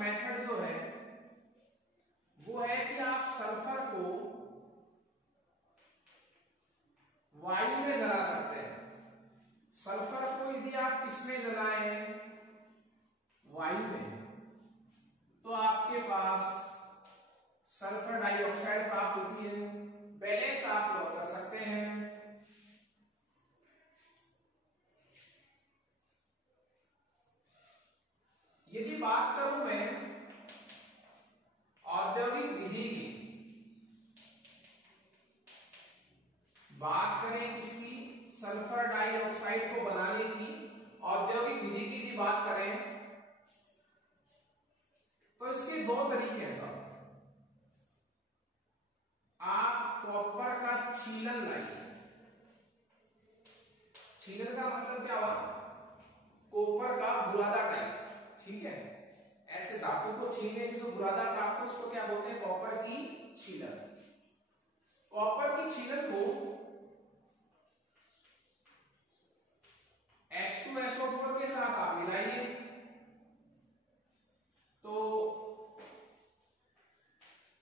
Method जो है वो है कि आप सल्फर को वायु में जला सकते हैं। सल्फर को यदि आप किसमें जलाएं, वायु में, तो आपके पास सल्फर डाइऑक्साइड प्राप्त होती है। बैलेंस आप लोग कर सकते हैं। यदि बात करूं मैं औद्योगिक विधि की, बात करें किसकी, सल्फर डाइऑक्साइड को बनाने की औद्योगिक विधि की यदि बात करें तो इसके दो तरीके हैं साहब। आप कॉपर का छीलन लाइए। छीलन का मतलब क्या हुआ, कॉपर का बुरादा टाइप, ठीक है। ऐसे धातु को छीलने से जो बुरादा प्राप्त हो उसको क्या बोलते हैं, कॉपर की छीलन। कॉपर की छीलन को H2SO4 के साथ आप मिलाइए तो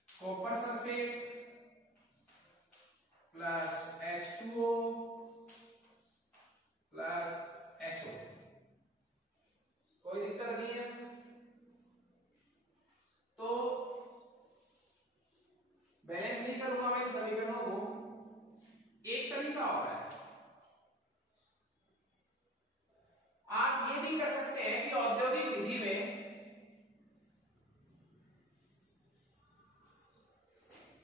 copper sulphate plus H2O plus SO, कोई दिक्कत नहीं है। तो बैलेंस नहीं करूंगा मैं इन समीकरणों को। एक तरीका और है, आप ये भी कर सकते हैं कि औद्योगिक विधि में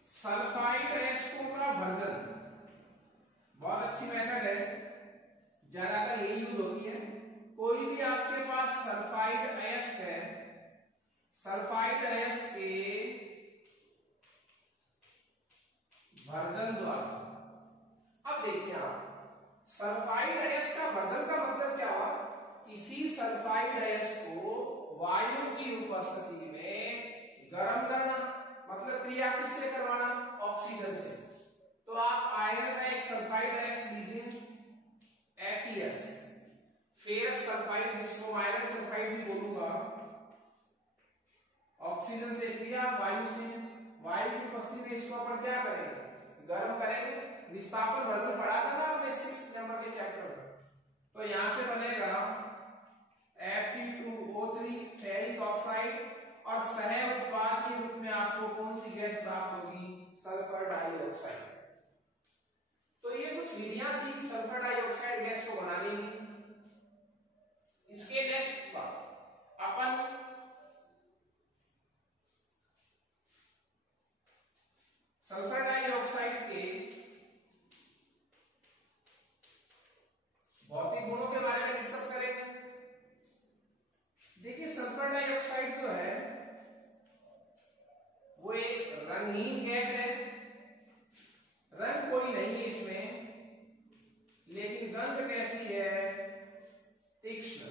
सल्फाइड H2 का भर्जन, बहुत अच्छी मेथड है, ज्यादातर यही यूज होती है। कोई भी आपके पास सल्फाइड अयस्क है, सल्फाइड अयस्क के भर्जन द्वारा, अब देखिए आप, सल्फाइड अयस्क का भर्जन का मतलब क्या हुआ, इसी सल्फाइड अयस्क को वायु की उपस्थिति में गर्म करना, मतलब क्रिया किससे करवाना, ऑक्सीजन से। तो आप आयरन का एक सल्फाइड अयस्क लीजिए FeS, फेरस सल्फाइड, जिसको आयरन सल्फाइड भी बोलूंगा, ऑक्सीजन से क्रिया, वायु से, वायु की उपस्थिति में इसको अपन क्या करेंगे, गर्म करेंगे। विस्थापन भर्जन पढ़ा था ना आपने 6 नंबर के चैप्टर में। तो यहां से बनेगा Fe2O3 फेरिक ऑक्साइड, और सह उत्पाद के रूप में आपको कौन सी गैस प्राप्त होगी, सल्फर डाइऑक्साइड। तो ये कुछ विधियां थी सल्फर डाइऑक्साइड गैस को बनाने की। इसके नेक्स्ट पर अपन सल्फर डाइऑक्साइड के भौतिक गुणों के बारे में डिस्कस करेंगे। देखिए सल्फर डाइऑक्साइड जो है वो एक रंगहीन गैस है, रंग कोई नहीं है इसमें, लेकिन गंध कैसी है, तीक्ष्ण।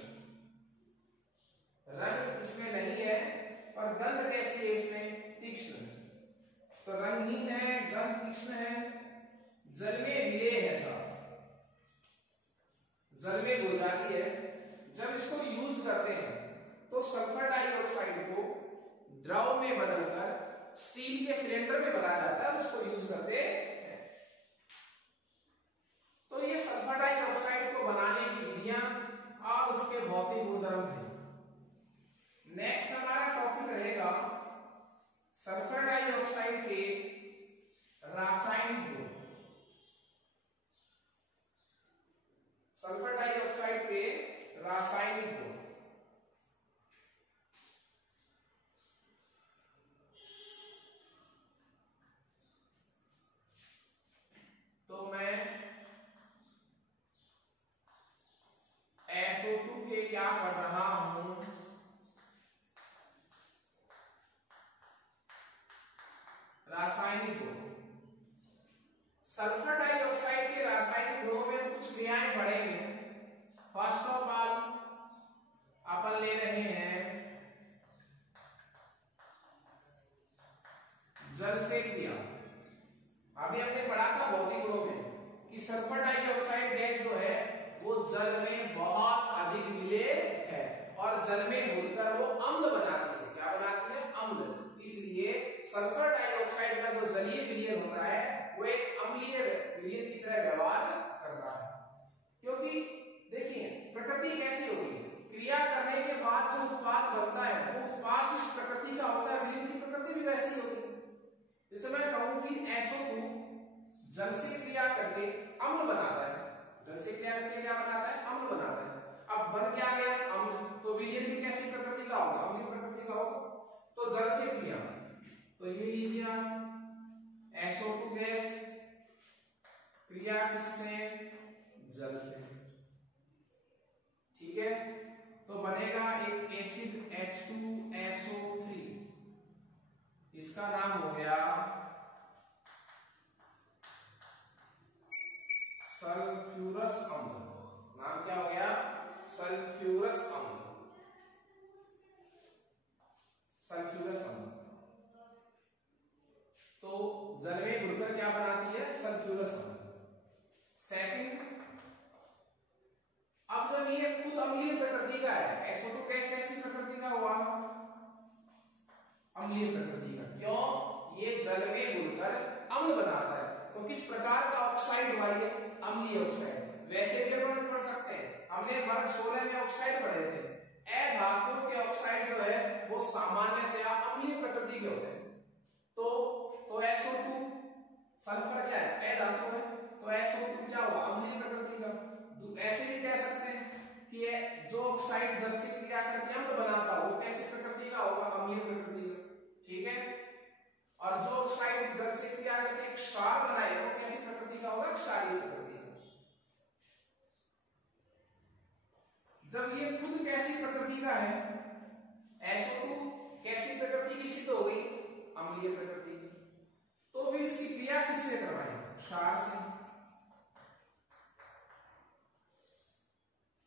रंग इसमें नहीं है और गंध कैसी है इसमें, तीक्ष्ण। तो रंगहीन है, गंध तीक्ष्ण है, जल में विलेय है साहब, जल में घुल जाती है। जब इसको यूज करते हैं तो सल्फर डाइऑक्साइड को द्रव में बदलकर स्टील के सिलेंडर में भरा जाता है, उसको यूज करते हैं। तो ये सल्फर डाइऑक्साइड को बनाने की विधियां और उसके भौतिक गुणधर्म थे। नेक्स्ट हमारा टॉपिक रहेगा सल्फर डाइऑक्साइड के रासायनिक गुण। सल्फर डाइऑक्साइड के रासायनिक गुण। तो मैं SO2 के क्या कर रहा हूं, रासायनिक गुण। सल्फर डाइऑक्साइड के रासायनिक गुणों में कुछ क्रियाएं बढ़ेंगे। फर्स्ट ऑफ ऑल अपन ले रहे हैं जल से क्रिया। अभी हमने पढ़ा था भौतिक गुणों में कि सल्फर डाइऑक्साइड गैस जो है वो जल में बहुत अधिक विलेय है और जल में घुलकर वो अम्ल बनाती है। क्या अम्लीय विलयन की तरह व्यवहार करता है। क्योंकि देखिए प्रकृति कैसी होगी, क्रिया करने के बाद जो उत्पाद बनता है वो उत्पाद जिस प्रकृति का होता है विलयन की प्रकृति भी वैसी ही होगी। जैसे मैं कहूं कि SO2 जल से क्रिया करके अम्ल बनाता है, जल से क्रिया करके क्या बनाता है, अम्ल बनाता है। अब बन क्या गया अम्ल, तो विलयन भी कैसी प्रकृति का होगा, अम्लीय प्रकृति का होगा। तो जल से क्रिया, तो ये लीजिए आप SO2 गैस क्रिया किससे, जल से, ठीक है। तो बनेगा एक एसिड H2SO3, इसका नाम हो गया सल्फ्यूरस अम्ल। नाम क्या हो गया, सल्फ्यूरस अम्ल, सल्फ्यूरस अम्ल। तो जल में घुलकर क्या बनाती है, सल्फ्यूरस अम्ल। सेकंड, अब जब ये खुद अम्लीय प्रकृति का है, SO2 कैसी प्रकृति का हुआ, अम्लीय प्रकृति का। क्यों, ये जल में घुलकर अम्ल बनाता है। तो किस प्रकार का ऑक्साइड हुआ ये, अम्लीय ऑक्साइड। वैसे भी अपन पढ़ सकते हैं, हमने वर्ग 16 में ऑक्साइड पढ़े थे, अधातुओं के ऑक्साइड जो है वो सामान्यतया अम्लीय प्रकृति के होते हैं। तो SO2 सल्फर क्या है, अधातु है, तो SO2 क्या हुआ, अम्लीय प्रकृति का। ऐसे भी कह सकते हैं कि ये जो ऑक्साइड जल से क्रिया करके अम्ल बनाता है वो कैसी प्रकृति का होगा, अम्लीय प्रकृति का, ठीक है। और जो ऑक्साइड जल से क्रिया करके क्षार बनाए वो कैसी प्रकृति का होगा, क्षारीय प्रकृति का। जब ये खुद कैसी प्रकृति का है, SO2 कैसी प्रकृति की सिद्ध हो गई, अम्लीय प्रकृति, तो फिर इसकी क्रिया किससे करवाएं, क्षार से,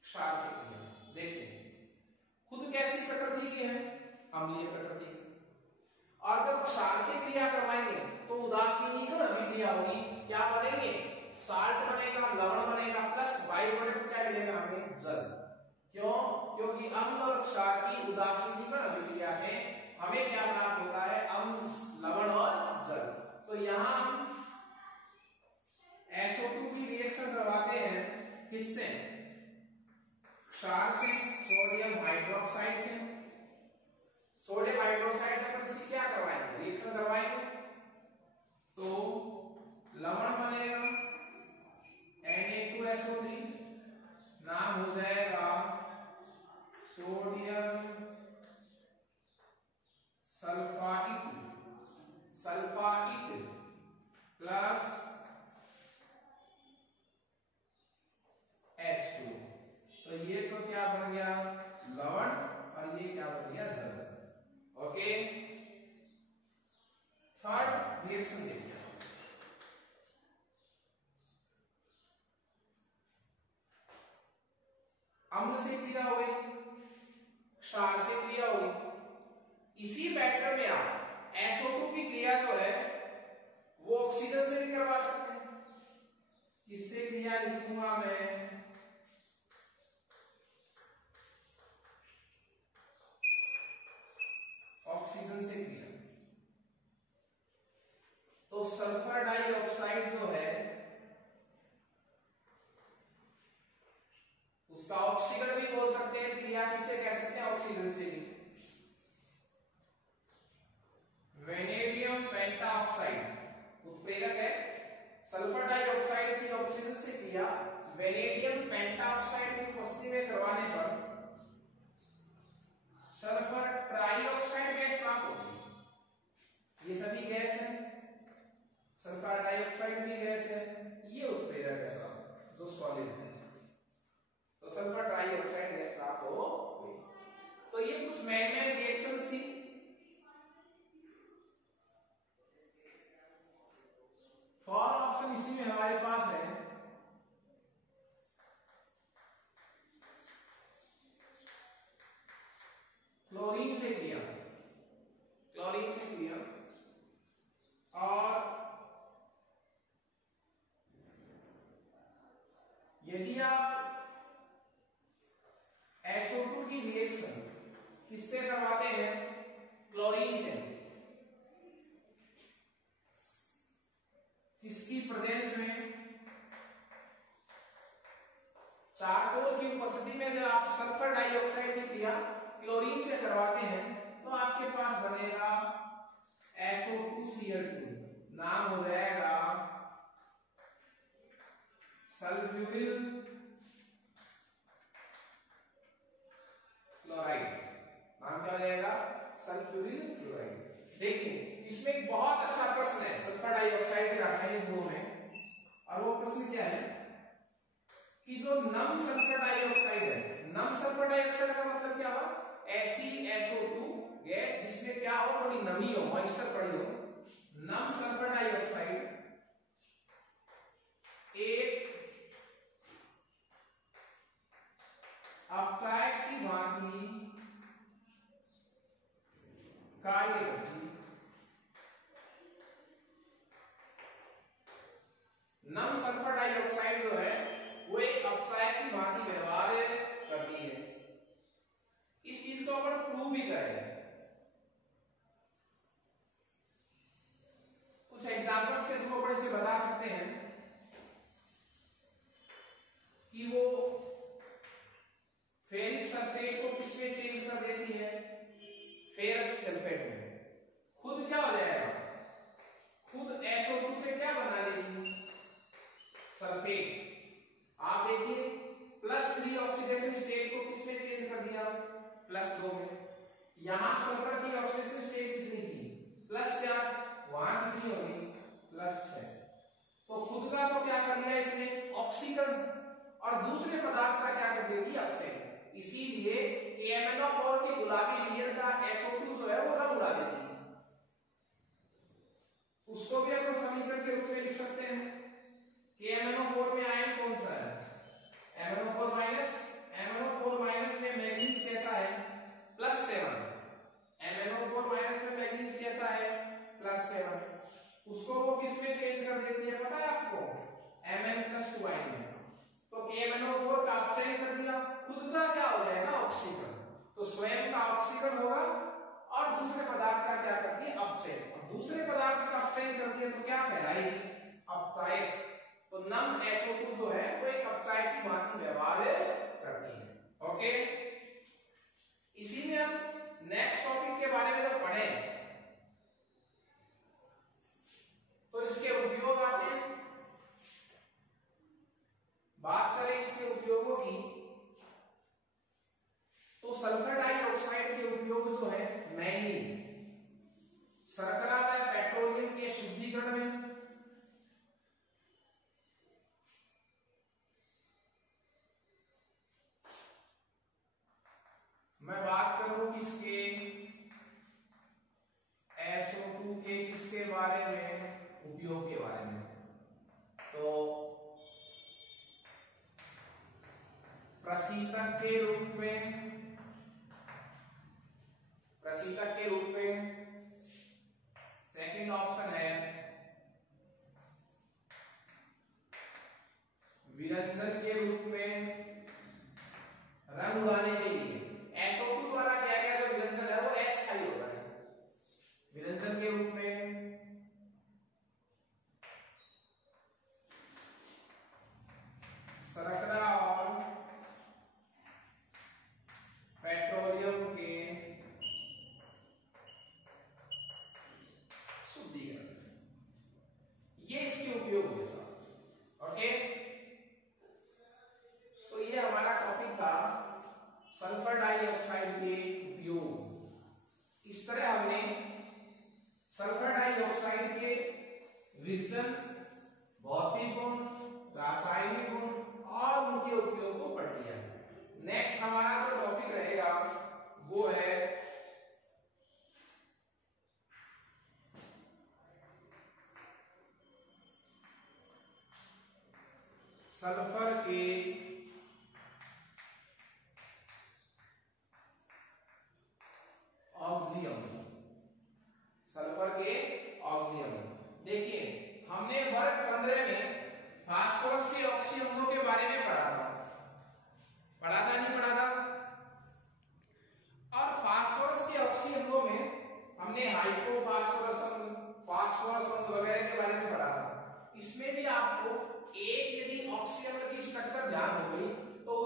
क्षार से क्रिया। देखिए खुद कैसी प्रकृति की है, अम्लीय प्रकृति की, और जब क्षार से क्रिया करवाएंगे तो उदासीनीकरण अभिक्रिया होगी, क्या बनेंगे, साल्ट बनेगा, लवण बनेगा, प्लस बाई प्रोडक्ट क्या मिलेगा हमें, जल। क्यों, क्योंकि अम्ल और क्षार की उदासीनीकरण अभिक्रिया से हमें क्या प्राप्त होता है, अम्ल, लवण और जल। तो यहां हम SO2 की रिएक्शन करवाते हैं किससे, क्षार से, सोडियम हाइड्रोक्साइड से। सोडियम हाइड्रोक्साइड से अपन इसकी क्या करवाएंगे, रिएक्शन करवाएंगे, तो लवण बनेगा Na2SO3, नाम हो जाएगा sodium sulphide, sulphide plus H2। तो ये तो क्या बन गया, लवण, और ये क्या बन गया, जल। ओके, थर्ड रिएक्शन देखिए, अम्ल से क्रिया हो गई, क्षार से क्रिया हो गई। इसी पैटर्न में आप SO2 की क्रिया जो है वो ऑक्सीजन से भी करवा सकते हैं। किससे क्रिया लिखूंगा मैं, ऑक्सीजन से क्रिया। तो सल्फर डाइऑक्साइड जो है उसका ऑक्सीजन भी बोल सकते हैं, क्रिया किससे कह सकते हैं, ऑक्सीजन से भी। वेनेडियम पेंटाऑक्साइड उत्प्रेरक है, सल्फर डाइऑक्साइड की ऑक्सीजन से क्रिया वेनेडियम पेंटाऑक्साइड की उपस्थिति में करवाने पर सल्फर ट्राइऑक्साइड गैस प्राप्त होगी। ये सभी गैस है, सल्फर डाइऑक्साइड भी गैस है, ये उत्प्रेरक है सब जो सॉलिड है, तो सल्फर ट्राइऑक्साइड गैस प्राप्त हो गई। तो ये कुछ मैन रिएक्शंस थी। फॉर ऑप्शन इसी में हमारे पास है, क्लोरीन से क्रिया, क्लोरीन से क्रिया, और यदि आप SO2 की रिएक्शन किससे करवाते हैं, क्लोरीन से, किसकी प्रेजेंस चारकोल की उपस्थिति में जब आप सल्फर डाइऑक्साइड की क्रिया क्लोरीन से करवाते हैं तो आपके पास बनेगा SO2Cl2, नाम हो जाएगा सल्फ्यूरिल क्लोराइड। नाम क्या हो जाएगा? Sulphuryl chloride. देखिए इसमें एक बहुत अच्छा प्रश्न है सल्फर डाइऑक्साइड के रासायनिक गुणों में, और वो प्रश्न क्या है कि जो नम सल्फर डाइऑक्साइड है, नम सल्फर डाइऑक्साइड का मतलब क्या हुआ? SeSO2 गैस जिसमें क्या हो, थोड़ी नमी हो, मॉइस्चर पड़ी हो। नम सल्फर डाइऑक्साइड एक अपचायक की भांति कार्य करती है। नम सल्फर डाइऑक्साइड जो है वो एक अपचायक की भांति व्यवहार करती है। इस चीज को अपन प्रूव भी करेंगे। कुछ एग्जांपल्स के थ्रू अपन इसे बता सकते हैं कि वो फेरिक सल्फेट को किसमें चेंज कर देती है? फेरस सल्फेट में। खुद क्या हो जाएगा? खुद SO2 से क्या बना लेगी? सल्फेट। आप देखिए +3 ऑक्सीडेशन स्टेट को किसमें चेंज कर दिया? +2 में। यहां सल्फर की ऑक्सीडेशन स्टेट कितनी थी? +4। वहां कितनी होगी? +6। तो खुद का तो क्या कर दिया इसने? ऑक्सीकरण। और दूसरे पदार्थ का क्या कर देती? अपचयन। इसीलिए KMnO4 के गुलाबी लेयर का SO2 जो है वो रंग उड़ा देती है। उसको भी अपन समीकरण के रूप में लिख सकते हैं। KMnO4 में आयन कौन सा है? MnO4 minus. MnO4 माइनस में मैग्नीज कैसा है? +7। MnO4 माइनस में मैग्नीज कैसा है? +7। उसको वो किसमें चेंज कर देती है पता है आपको? Mn+2 आयन में। तो KMnO4 का अपचयन कर दिया, खुद का क्या हो जाएगा? ऑक्सीकरण। तो स्वयं का ऑक्सीकरण होगा और दूसरे पदार्थ का क्या करती है? अपचयन। और दूसरे पदार्थ का अपचयन करती है तो क्या कहलाएगी? अपचायक। तो नम SO2 जो है वो एक अपचायक की भांति व्यवहार करती है। ओके, इसी में हम नेक्स्ट टॉपिक के बारे में जब पढ़ें तो इसके उपयोग आते हैं। बात करें इसके उपयोगों की तो सल्फर डाइऑक्साइड के उपयोग जो है मेनली शर्करा व पेट्रोलियम के शुद्धिकरण में, मैं बात करूं किसके? SO2 के किसके बारे में? उपयोग के बारे में। तो प्रशीतक के रूप में, प्रशीतक के रूप में सेकंड ऑप्शन है विरंजन के रूप में, रंग उड़ाने के लिए। SO2 द्वारा क्या गया जो विरंजन है वो S होता है। विरंजन के रूप में शर्करा और पेट्रोलियम के शुद्धिकरण, ये इसके उपयोग है साहब। ओके, तो ये हमारा टॉपिक था सल्फर डाइऑक्साइड के उपयोग। इस तरह हमने सल्फर डाइऑक्साइड के विरजन, भौतिक गुण, रासायनिक गुण और उनके उपयोग को पढ़ लिया। नेक्स्ट हमारा जो टॉपिक रहेगा वो है सल्फर के ऑक्सियम। सल्फर के ऑक्सियम। देखिए हमने वर्ग 15 में फास्फोरस के ऑक्सीअम्लों के बारे में पढ़ा था। पढ़ा था नहीं पढ़ा था? और फास्फोरस के ऑक्सीअम्लों में हमने हाइपोफास्फोरस अम्ल, फास्फोरस अम्ल वगैरह के बारे में पढ़ा था। इसमें भी आपको एक यदि ऑक्सीअम्ल की स्ट्रक्चर ध्यान हो गई तो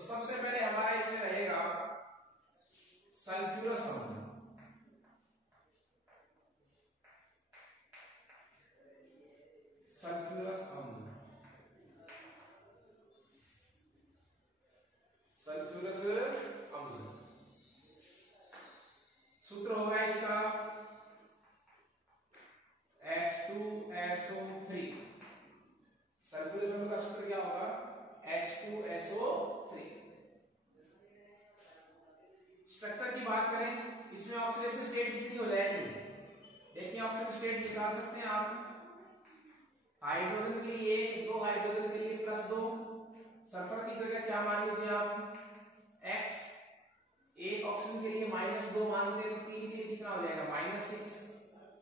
तो सबसे पहले हमारा इसमें रहेगा सल्फ्यूरस अम्ल। सल्फ्यूरस अम्ल, सल्फ्यूरस अम्ल सूत्र होगा इसका H2SO3। सल्फ्यूरस अम्ल का सूत्र क्या होगा? H2SO3। स्ट्रक्चर की बात करें, इसमें ऑक्सीडेशन स्टेट कितनी हो जाएगी? देखिए ऑक्सीडेशन स्टेट निकाल सकते हैं आप। हाइड्रोजन के लिए 2, हाइड्रोजन के लिए +2। सल्फर की जगह क्या मान लीजिए आप? X। एक ऑक्सीजन के लिए -2 मानते हैं तो 3 के लिए कितना हो जाएगा? -6।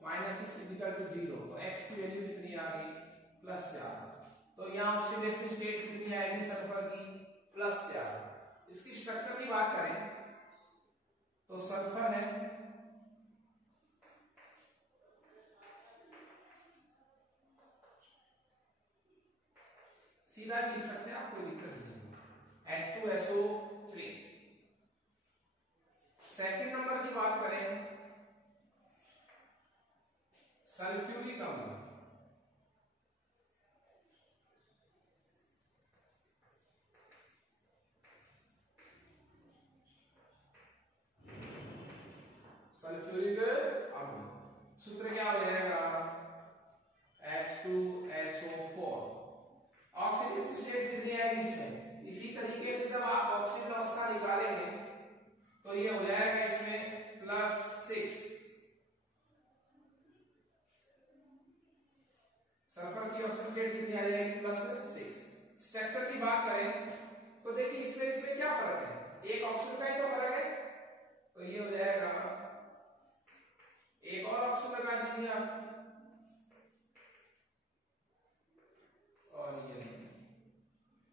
-6 = 0। तो X की वैल्यू कितनी आ गई? +4। तो यहाँ ऑक्सीडेशन स्टेट कितनी आएगी सल्फर की? +4। इसकी स्ट्रक्चर की बात करें तो सल्फर है, सीधा लिख सकते हैं आप, कोई दिक्कत नहीं। H2SO3। सेकंड नंबर की बात करें सल्फ्यूरिक अम्ल। सल्फ्यूरिक अम्ल सूत्र क्या हो जाएगा? H2SO4। ऑक्सीडेशन स्टेट कितनी आएगी इसमें? इसी तरीके से जब आप ऑक्सीजन अवस्था निकालेंगे तो ये हो जाएगा इसमें +6। सल्फर की ऑक्सीजन स्टेट कितनी आ जाएगी? +6। स्ट्रक्चर की बात करें तो देखिए इसमें क्या फर्क है? एक ऑक्सीजन का ही तो फर्क है। तो ये हो जाएगा, एक और ऑप्शन लगा दीजिए आप, और ये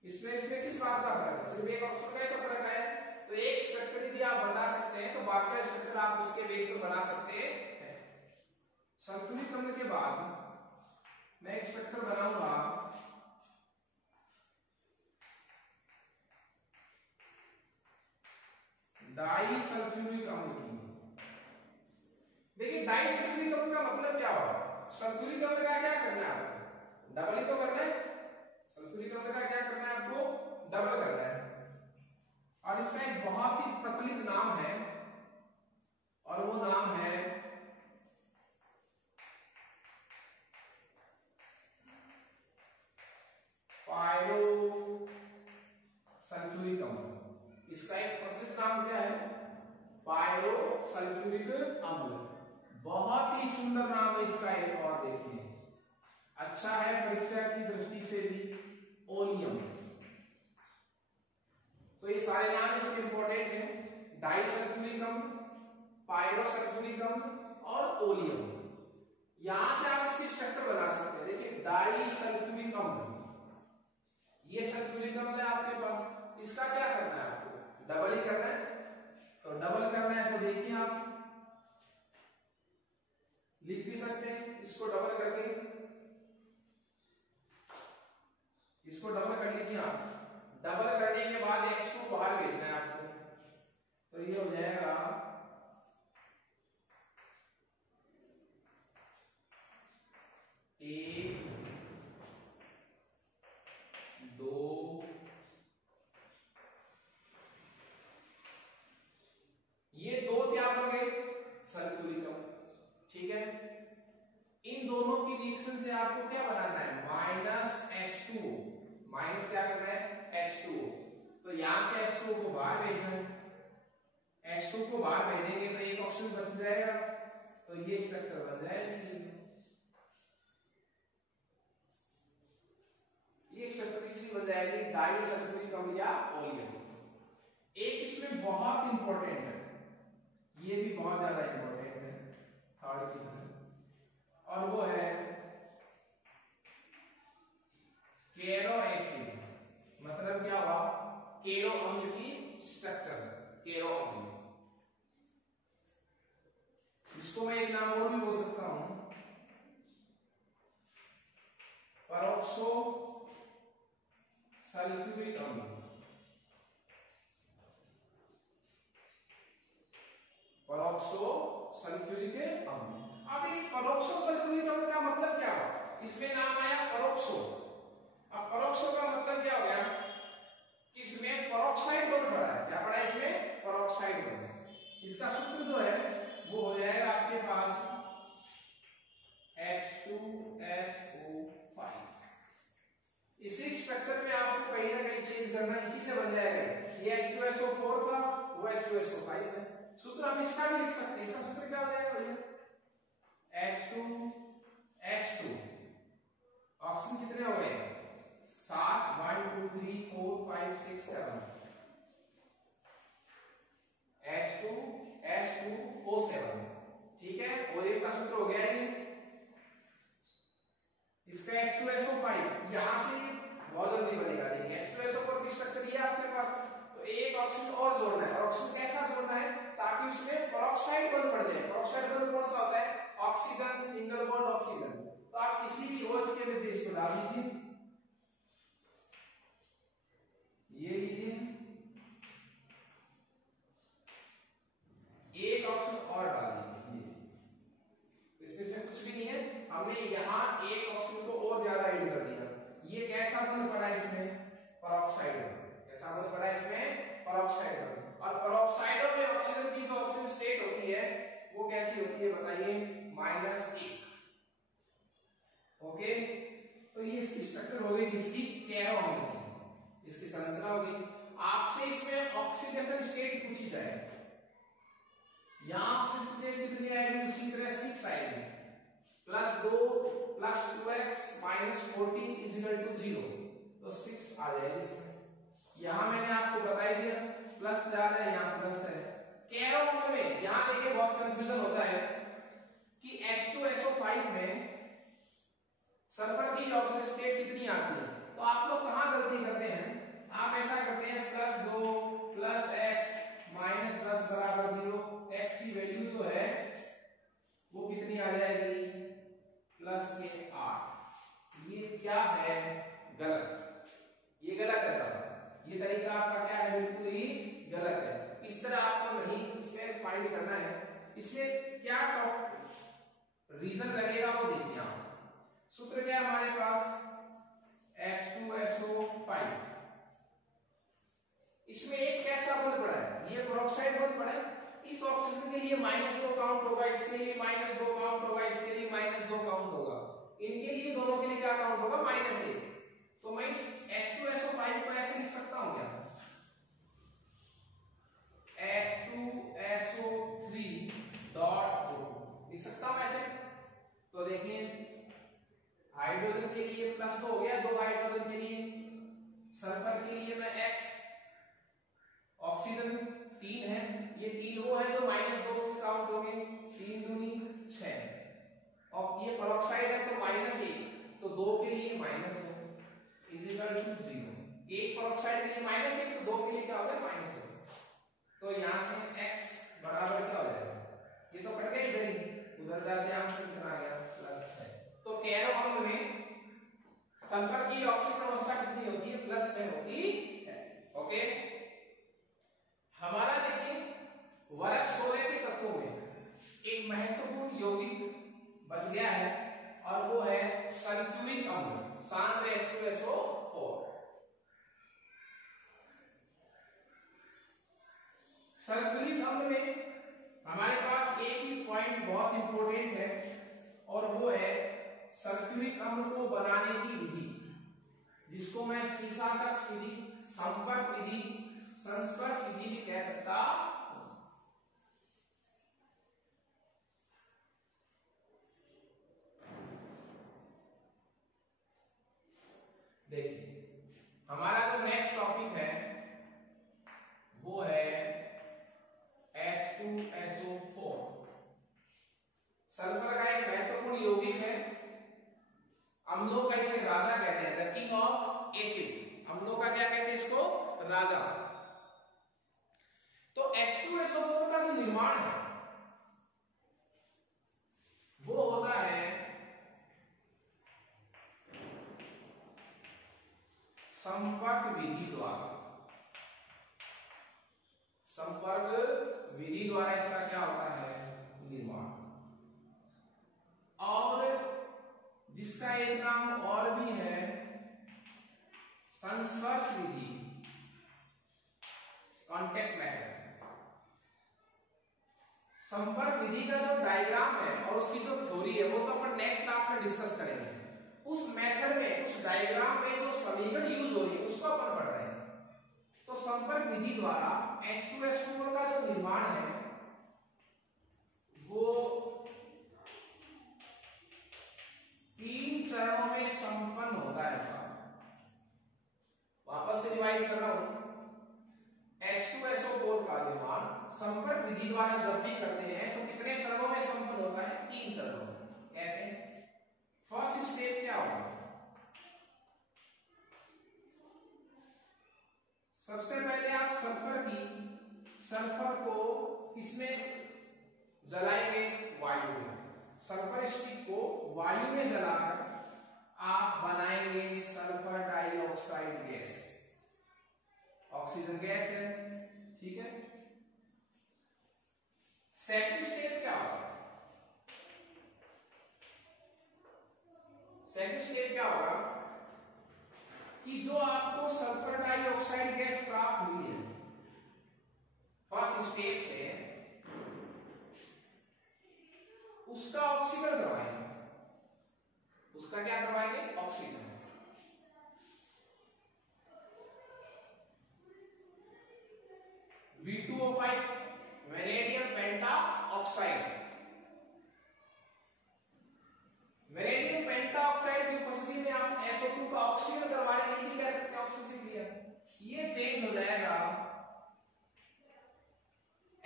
इसमें किस बात का फर्क है? सिर्फ एक ऑप्शन का ही तो फर्क है। तो एक स्ट्रक्चर यदि आप बता सकते हैं तो बाकी स्ट्रक्चर आप उसके बेस पर बना सकते हैं। सल्फ्यूरिक अम्ल के बाद मैं एक स्ट्रक्चर बनाऊंगा डाई सल्फ्यूरिक अम्ल की। देखिए डाई सल्फ्यूरिक अम्ल का मतलब क्या होगा? सल्फ्यूरिक अम्ल का क्या करना है आपको? डबल ही तो करना है। सल्फ्यूरिक अम्ल का क्या करना है आपको? डबल करना है। और इसका एक बहुत ही प्रचलित नाम है और वो नाम है पायरो सल्फ्यूरिक अम्ल। इसका एक प्रचलित नाम क्या है? पायरो सल्फ्यूरिक अम्ल। बहुत ही सुंदर नाम है इसका। एक और देखिए, अच्छा है परीक्षा की दृष्टि से भी, ओलियम। तो ये सारे नाम इसके इंपॉर्टेंट हैं। डाई सल्फ्यूरिक अम्ल, पायरो सल्फ्यूरिक अम्ल और ओलियम। यहां से आप इसकी स्ट्रक्चर बना सकते हैं। देखिए डाई सल्फ्यूरिक अम्ल, ये सल्फ्यूरिक अम्ल है आपके पास, इसका क्या करना है आपको? डबल ही करना है। तो डबल करना है तो देखिए आप लिख भी सकते हैं इसको डबल करके, इसको डबल कर लीजिए आप। डबल करने के बाद x को बाहर भेजना है आपको, तो ये हो जाएगा एक, दो, ये दो क्या बन गए? सल्फ्यूरिक अम्ल। ठीक है, इन दोनों की रिएक्शन से आपको क्या बनाना है? -H2O। माइनस क्या करना है? H2O। तो यहां से H2O को बाहर भेजना है। H2O को बाहर भेजेंगे तो एक ऑप्शन बच जाएगा, तो ये स्ट्रक्चर बन जाएगी। ये स्ट्रक्चर इसी बन जाएगी डाई सल्फ्यूरिक अम्ल या ओलियम। एक इसमें बहुत इंपॉर्टेंट है, ये भी बहुत ज्यादा इंपॉर्टेंट है, थर्ड की तरह, और वो है केरो एसिड। मतलब क्या हुआ? केरो अम्ल की स्ट्रक्चर, केरो अम्ल। इसको मैं एक नाम और भी बोल सकता हूं, परऑक्सो सल्फ्यूरिक अम्ल। इसमें नाम आया परोक्सो। अब परोक्सो का मतलब क्या हो गया, इसमें पेरोक्साइड बन पड़ा है। क्या पड़ा है इसमें, पेरोक्साइड बन। इसका सूत्र जो है वो हो जाएगा आपके पास H2SO5। इसी स्ट्रक्चर में आपको कहीं ना कहीं चेंज करना, इसी से बन जाएगा। ये H2SO4 था, वो H2SO5 है। सूत्र हम इसका भी लिख सकते हैं। इसका सूत्र क्या हो जाएगा भैया, H2S2, ऑक्सीजन कितने हो गए 7, 1 2 3 4 5 6 7, H2S2O7, ठीक है। और एक का सूत्र हो गया ये, इसका H2SO5, यहां से बहुत जल्दी बनेगा। देखिए H2SO4 की स्ट्रक्चर ये आपके पास, तो एक ऑक्सीजन और जोड़ना है। और ऑक्सीजन कैसा जोड़ना है, ताकि उसमें पेरोक्साइड बंद पड़ जाए। पेरोक्साइड बंद कौन सा होता है, ऑक्सीजन, सिंगल बॉन्ड ऑक्सीजन। तो आप किसी भी OH के निर्देश को डाल दीजिए, ये लीजिए, एक ऑक्सीजन और डाल दीजिए। इसमें कुछ भी नहीं है, हमने यहाँ एक ऑक्सीजन को और ज्यादा ऐड कर दिया। ये कैसा बंद पड़ा है इसमें, पेरोक्साइड। कैसा बंद पड़ा है इसमें, पेरोक्साइड। और पेरोक्साइड में ऑक्सीजन की जो ऑक्सीजन स्टेट होती है वो कैसी होती है बताइए, -1। ओके, तो ये इसकी स्ट्रक्चर हो गई किसकी, कैरो अम्ल की। इसकी संरचना होगी। आपसे इसमें ऑक्सीडेशन स्टेट पूछी जाए, यहां ऑक्सीडेशन स्टेट कितनी आएगी, उसी तरह 6 आएगी। +2 + 2x - 14 = 0, तो 6 आ जाएगी इसमें। यहां मैंने आपको बता दिया, प्लस जा रहा है, यहां प्लस है। कैरो अम्ल में यहां देखिए बहुत कंफ्यूजन होता है कि H2SO5 में सल्फर की ऑक्सीजन स्टेट कितनी आती है। तो आप लोग कहां गलती करते हैं, आप ऐसा करते हैं +2 + x -10 = 0। x की वैल्यू जो है वो कितनी आ जाएगी, +8। ये क्या है, गलत। ये गलत है सब, ये तरीका आपका क्या है, बिल्कुल ही गलत है। इस तरह आपको नहीं इसमें फाइंड करना है। इसमें क्या रीजन लगेगा वो देखिए आप। सूत्र क्या है हमारे पास, H2SO5। इसमें एक कैसा बंद पड़ा है, ये पेरोक्साइड बंद पड़ा है। इस ऑक्सीजन के लिए -2 काउंट होगा, इसके लिए -2 काउंट होगा, इसके लिए -2 काउंट होगा। इनके लिए दोनों के लिए क्या काउंट होगा, -1। तो मैं इस H2SO5 को ऐसे लिख सकता हूं क्या, H2SO3 लिख सकता हूं ऐसे। तो देखिए हाइड्रोजन के लिए +2 हो गया, 2 हाइड्रोजन के लिए। सल्फर के लिए मैं x, ऑक्सीजन 3 है, ये 3 वो है जो -2 से काउंट होंगे, 3 दूनी 6। और ये पेरोक्साइड है तो -1, तो 2 के लिए -2 = 0। एक पेरोक्साइड के लिए -1, तो 2 के लिए क्या हो गया, -2। तो यहां से x बराबर क्या हो जाएगा, ये तो कट गया इधर ही, उधर जाके आंसर कितना आ गया, +6। तो कैरो अम्ल में सल्फर की ऑक्सीजन अवस्था कितनी होती है, +6 होती है। ओके, हमारा देखिए वर्ग 16 के तत्वों में एक महत्वपूर्ण यौगिक बच गया है, और वो है सल्फ्यूरिक अम्ल, शांत H2SO4। सल्फ्यूरिक अम्ल में हमारे पास एक ही पॉइंट बहुत इंपॉर्टेंट है, और वो है सल्फ्यूरिक अम्ल को बनाने की विधि, जिसको मैं सीसाकक्ष विधि, संपर्क विधि, संस्पर्श विधि भी कह सकता हूं। देखिए हमारा जो नेक्स्ट टॉपिक है वो है H2SO4। सल्फर का एक महत्वपूर्ण यौगिक है, अम्लों का इसे राजा कहते हैं, द किंग ऑफ एसिड। अम्लों का क्या कहते हैं इसको, राजा। तो H2SO4 का जो निर्माण है वो होता है संपर्क विधि द्वारा। संपर्क विधि द्वारा इसका क्या होता है, निर्माण। और जिसका जिसका एक नाम और भी है संस्पर्श विधि, कांटेक्ट मेथड। संपर्क विधि का जो डायग्राम है और उसकी जो थ्योरी है वो तो अपन नेक्स्ट क्लास में डिस्कस करेंगे। उस मेथड में, उस डायग्राम में जो समीकरण यूज हो रही है उसको अपन पढ़ रहे हैं। तो संपर्क विधि द्वारा H2SO4 का जो निर्माण है वो 3 चरणों में संपन्न होता है। वापस से रिवाइज कर रहा हूं, H2SO4 का निर्माण संपर्क विधि द्वारा जब भी करते हैं तो कितने चरणों में संपन्न होता है? 3 चरणों में। कैसे? फर्स्ट स्टेप क्या होगा? सबसे पहले आप सल्फर को किसमें जलाएंगे? वायु में। सल्फर स्टिक को वायु में जलाकर आप बनाएंगे sulphur dioxide gas. Oxygen gas है, ठीक है। सेकंड स्टेप क्या होगा? सेकंड स्टेप क्या होगा कि जो आपको सल्फर डाइऑक्साइड गैस प्राप्त हुई है फर्स्ट स्टेप से, उसका ऑक्सीकरण करवाएंगे। उसका क्या करवाएंगे? ऑक्सीकरण। V2O5 वेनेडियम पेंटा ऑक्साइड। वेनेडियम पेंटा ऑक्साइड की उपस्थिति में आप SO2 का ऑक्सीकरण करवाने के लिए कह सकते हैं ऑक्सीजन क्रिया। ये चेंज हो जाएगा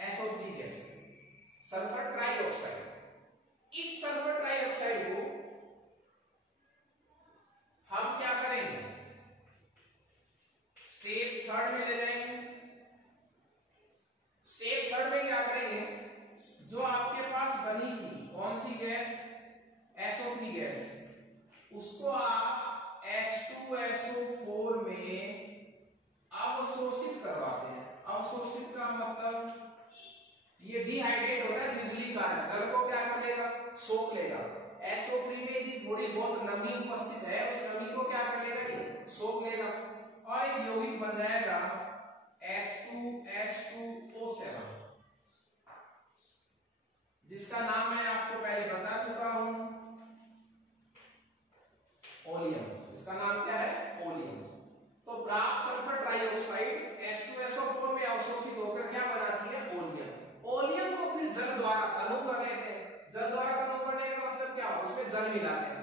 SO3 गैस, सल्फर ट्राइऑक्साइड। इस सल्फर ट्राइऑक्साइड को हम क्या करेंगे? स्टेप थर्ड में ले जाएंगे। स्टेप थर्ड में क्या करेंगे? जो आपके पास बनी थी कौन सी गैस? SO3 गैस, उसको आप H2SO4 में अवशोषित करवाते हैं। अवशोषित का मतलब ये डिहाइड्रेट होता है बिजली कारण, जल को क्या कर लेगा? सोख लेगा। SO3 में यदि थोड़ी बहुत नमी उपस्थित है उस नमी को क्या कर लेगा? ये सोख लेगा और एक यौगिक बन जाएगा H2S2O7, जिसका नाम मैं आपको पहले बता चुका हूं, ओलियम। इसका नाम क्या है? ओलियम। तो प्राप्त सल्फर ट्राइऑक्साइड H2SO4 में अवशोषित होकर क्या बनाती है? ओलियम। ओलियम को फिर जल द्वारा तनु कर रहे थे। जल द्वारा तनु करने का मतलब क्या हो? उसमें जल मिलाते हैं।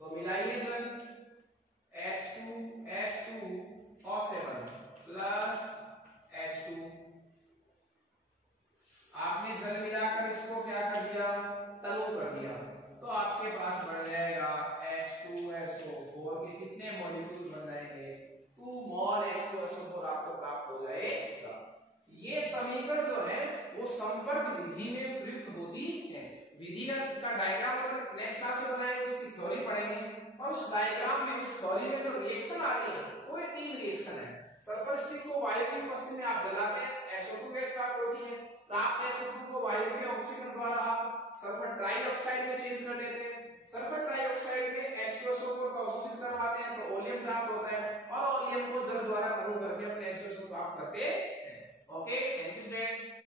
तो मिलाइए जल, H2S2O7 प्लस H2। आपने जल मिलाकर इसको क्या कर दिया? तनु कर दिया। तो आपके पास बन जाएगा H2SO4 के कितने मॉलिक्यूल बन जाएंगे? 2 मोल H2SO4 आपको प्राप्त हो जाएगा। ये समीकरण जो है वो संपर्क विधि में प्रयुक्त होती है। विधि का डायग्राम अगर नेक्स्ट क्लास में बनाएंगे, उसकी थ्योरी पढ़ेंगे और उस डायग्राम में, उस थ्योरी में जो रिएक्शन आ रही है वो 3 रिएक्शन है। सल्फर स्टिक को वायु की उपस्थिति में आप जलाते हैं, SO2 गैस प्राप्त होती है। प्राप्त SO2 को वायु के ऑक्सीजन द्वारा आप सल्फर ट्राइऑक्साइड में चेंज कर देते हैं। सल्फर ट्राइऑक्साइड में H2SO4 को अवशोषित करवाते हैं तो ओलियम प्राप्त होता है और ओलियम को जल द्वारा तनु करके अपने H2SO प्राप्त करते हैं। Okay, thank you students.